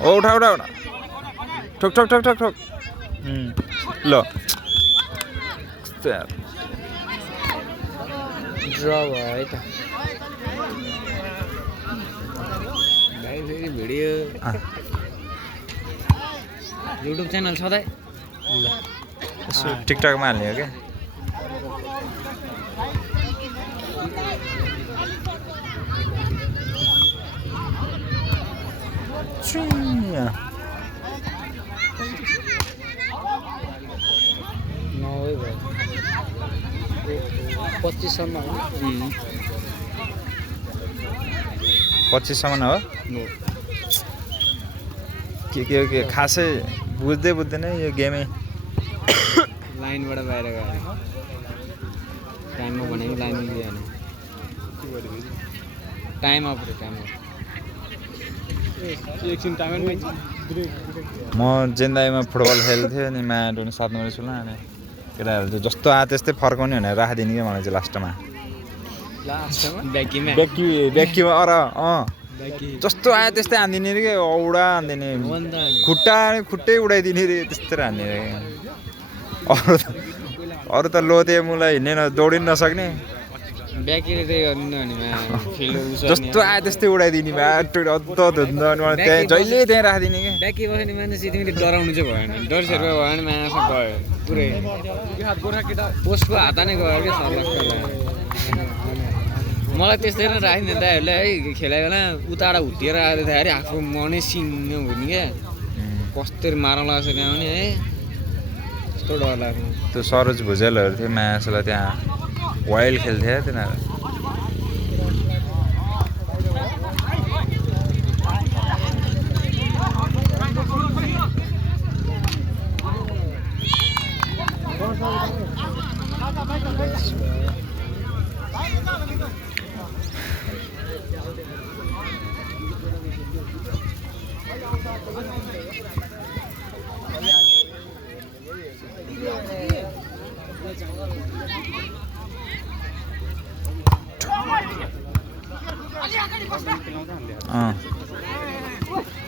उठा उठा उठा ठोक ठोक ठोक ठोक ठोक ल ड्र भयो है त भाइ फेरि भिडियो युट्युब च्यानल सधैँ टिकटकमा हाल्ने हो क्या नौै भयो 25 सम्म हो 25 सम्म हो के खासै बुझ्दैन यो गेमै लाइनबाट बाहिर गयो टाइममा भनेको लाइन दिएन टाइम अफ एकछिन टाइममै म जेन्दाईमा फुटबल खेल्थेँ अनि मायाटोनी 7 नम्बर स्कुलमा अनि केटाहरू चाहिँ जस्तो आयो त्यस्तै फर्काउने भनेर राखिदिने क्या मलाई चाहिँ लास्टमा ब्याकीमा जस्तो आयो त्यस्तै हानिदिने रे क्या औडा हानिदिने खुट्टै उडाइदिने रे त्यस्तै हान्ने रे अरू त लोते मुलाई हिँडेन दौडिन नसक्ने जस्तो आयो त्यस्तै उडाइदिने जहिले त्यहीँ राखिदिने क्या ब्याकी बस्ने मान्छे तिमीले डराउनु चाहिँ भएन डरसेर भयो भने मायासँग गयो पुरै पोस्टको हात नै गयो क्या मलाई त्यस्तै नै राखिदिने दाइहरूले है खेलायो बेला उताबाट हुत्तिएर आएर अरे आफू मनै सिङ्ग हुने क्या कस्तरी मार्न लाग्छ त्यहाँ पनि है यस्तो डर लाग्ने त्यो सरोज भुजेलहरू थियो मायासँग त्यहाँ वाइल्ड खेल्थे तिनीहरू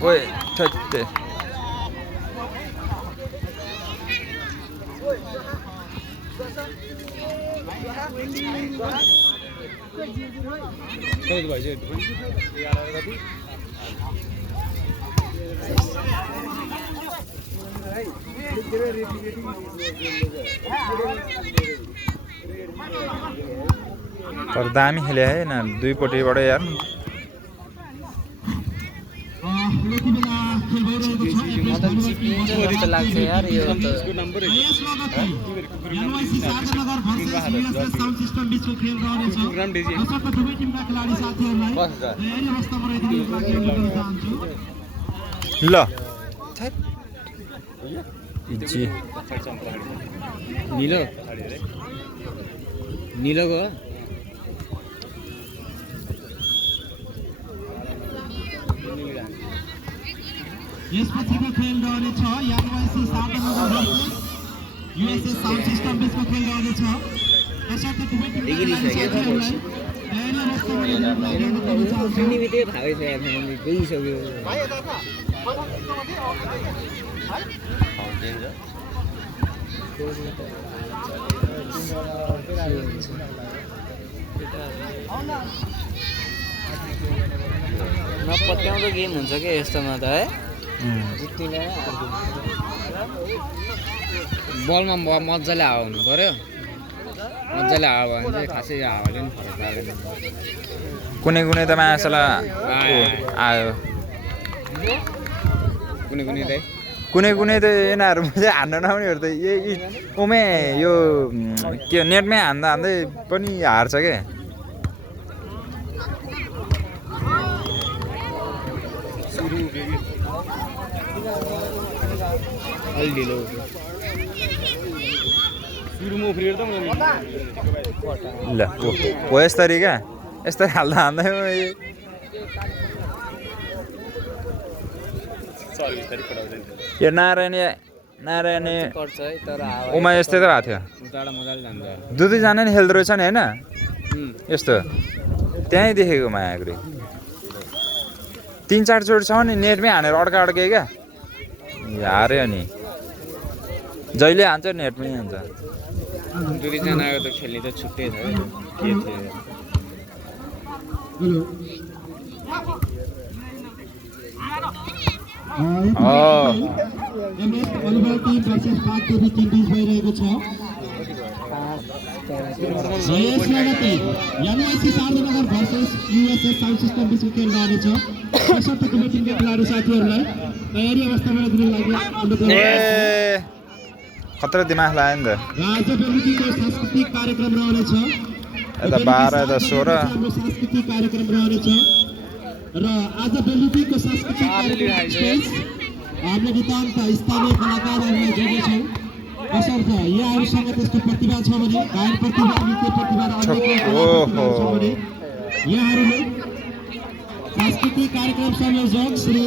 ओए ठट्टे तर दामी खेले है ना दुईपट्टिबाट यार लाग्छ यार यो ल निलोको यसपछिको खेल रहनेछ यानवाइसी 7 नम्बर युएसए साउन्ड सिस्टम बिचको खेल रहनेछ यसर्थ दुवै टिमले भागै छ यार गइसक्यो नपत्याउँदो गेम हुन्छ क्या यस्तोमा त है बलमा मजाले हावा हुनु पर्यो मजाले हावा भयो भने चाहिँ खासै हावाले पनि फरक लाग्दैन कुनै त मायासला आयो कुनै त यिनीहरू चाहिँ हान्न नआउनेहरू त यही उमे यो के नेटमै हान्दै पनि हार्छ क्या ल हो यसरी क्या यस्तरी हाल्दा यो नारायण उमा यस्तै त भएको थियो दुईजना नि खेल्दो रहेछ नि होइन यस्तो त्यहीँ देखेको मायाग्री 3-4 चोटि छ नि नेटमै हानेर अड्के क्या हार्यो नि जहिले हान्छ नेटमै हान्छ 2 जनाको त खेल्ने त छुट्टै छ के थियो MS volleyball team versus Pakdevi team बीच भइरहेको छ जयेश लगतै NYC Sharadanagar versus USS sound system बीचको खेल रहनेछ सशक्त कमिटीका खेलाडी साथीहरूलाई तयारी अवस्थामा दिनु लागि अनुरोध खतरा दिमाग लाग्यो नि त आज बेलुकीको सांस्कृतिक कार्यक्रम रहनेछ यता 12 यता 16 सांस्कृतिक कार्यक्रम रहनेछ र आज बेलुकीको सांस्कृतिक कार्यक्रम हामीले गीतान्त स्थानीय कलाकारहरूलाई जोड्नेछौँ कसर्थ यहाँहरूसँग त्यस्तो प्रतिभा छ भने गायन प्रतिभा नृत्य प्रतिभा र अन्य प्रतिभा छ भने यहाँहरूले सांस्कृतिक कार्यक्रम संयोजक श्री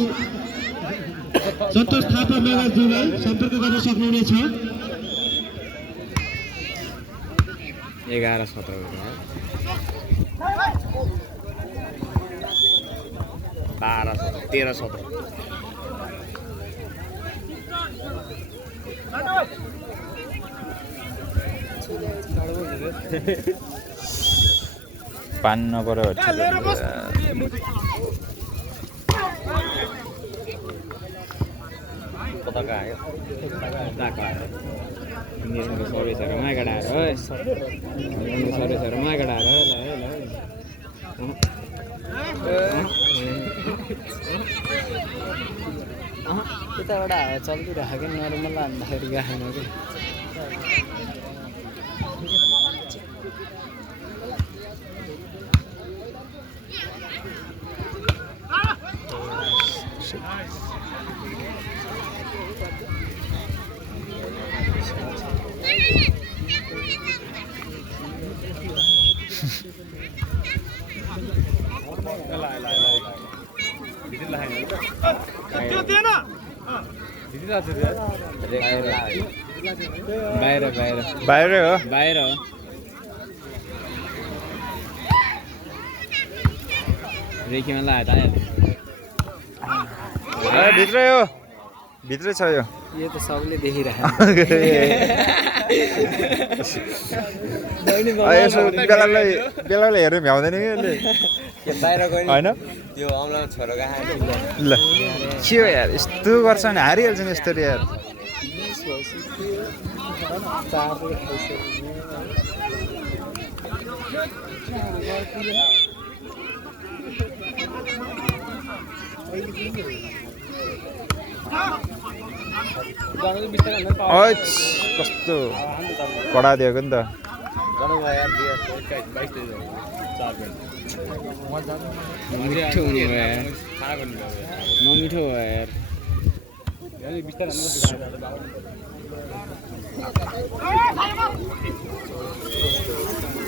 सन्तोष थापा मेगाज्यूलाई सम्पर्क गर्न सक्नुहुनेछ 11-17 12-13-17 पानी नपऱ्यो पताका आयो निर्मल सर्भिसहरूमा गडाएर सर्भिसहरूमा गडाएर त्यताबाट हावा चल्दिरहेको नर्मल हान्दाखेरि गाएन कि बाहिरै हो बाहिर हो रेखीमा लगायो त आइहाल्यो भित्रै हो भित्रै छ यो यो त सबले देखिरहेको यसो बेलालाई हेरेर भ्याउँदैन कि यसले बाहिर होइन त्यो औँला छोरोको ल के हो यार यस्तो गर्छ नि हारिहाल्छ नि यस्तो यार कस्तो कडा दिएको नि त मिठो हुने भयो यार नमिठो भयो यार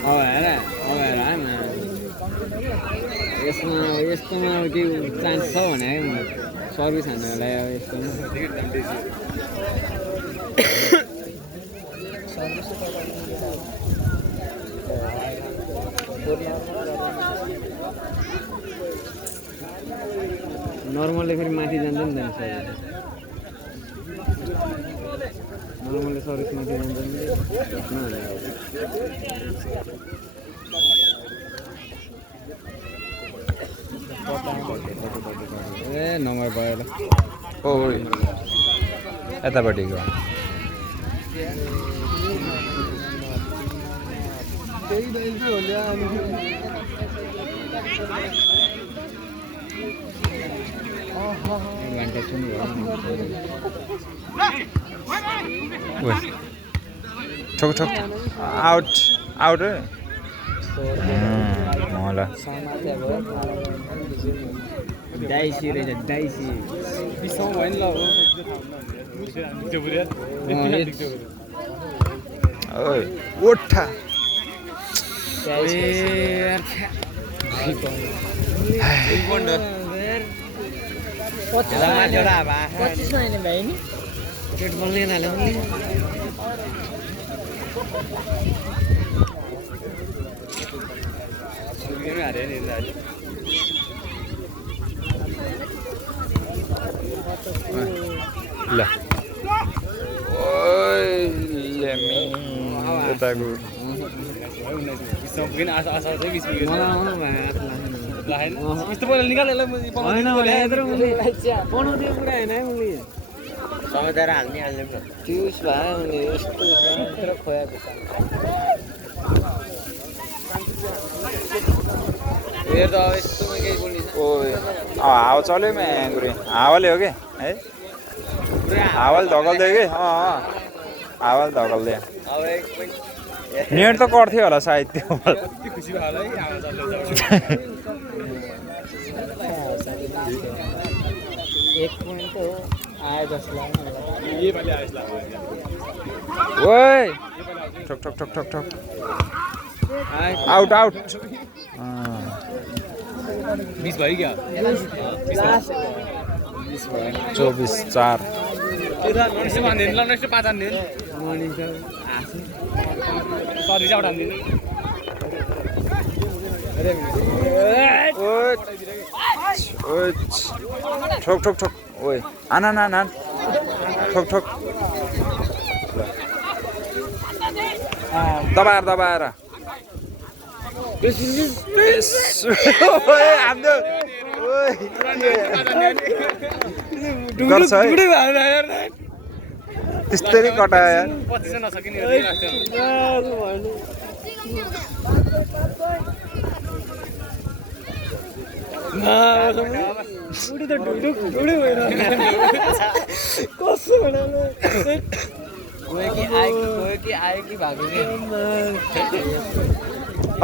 अब हेर आमा यस्तोमा अब के चान्स छ भने सर्भिस हान्नलाई अब यस्तोमा नर्मलले फेरि माथि जान्छ नि त सर्भिस नर्मलले सर्भिस माथि जान्छ नि ए नम्बर भयो ल ओ यतापट्टिको घन्टा सुन्नु ठोक आउट होला डाइसी रहेछ डाइसी ओठा पेट बल्ने नाले ल ओइले मे यताको समझदार हाल्ने हाल्ने ट्युस भयो भने यस्तो मात्र खोयाको ओए हावा चल्यो म गुरे हावाले हो कि है हावाले धकल्दियो कि हावाले धकल्दियो नेट त कट्थ्यो होला सायद त्यो एक पोइन्ट हो आयो जस्तो लाग्यो ओए ठोक ठोक ठोक ठोक ठोक आउट आउट 20 भयो क्या 24-4 ठोक ठोक ठोक ओए आना ना ना ठोक ठोक दबाएर हाम्रो गर्छ है त्यस्तै कटायो यार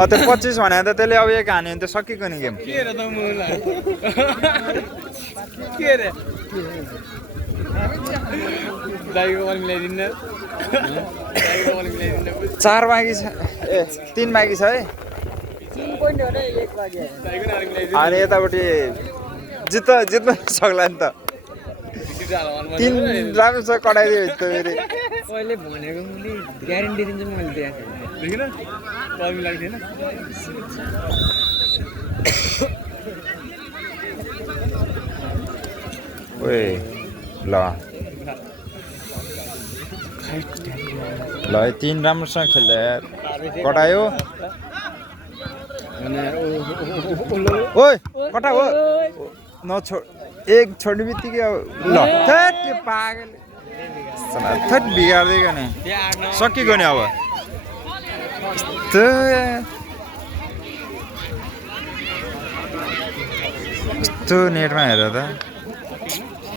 त्यो 25 भने त त्यसले अब एक हान्यो भने त सकिएको नि गेम चार बाँकी छ 3 बाँकी छ है अनि यतापट्टि जित्न सक्ला नि त 3 राम्रोसँग कटाइदियो त फेरि पहिले भनेको मैले ग्यारेन्टी दिन्छु मैले दिएको ओए ल 3 राम्रोसँग खेल्दा यार कटायो ओए कटा हो नछोड एक छोड्ने बित्तिकै ल त्यो पागल थट बिगार्दिएको नि सकिएको नि अब यस्तो नेटमा हेर त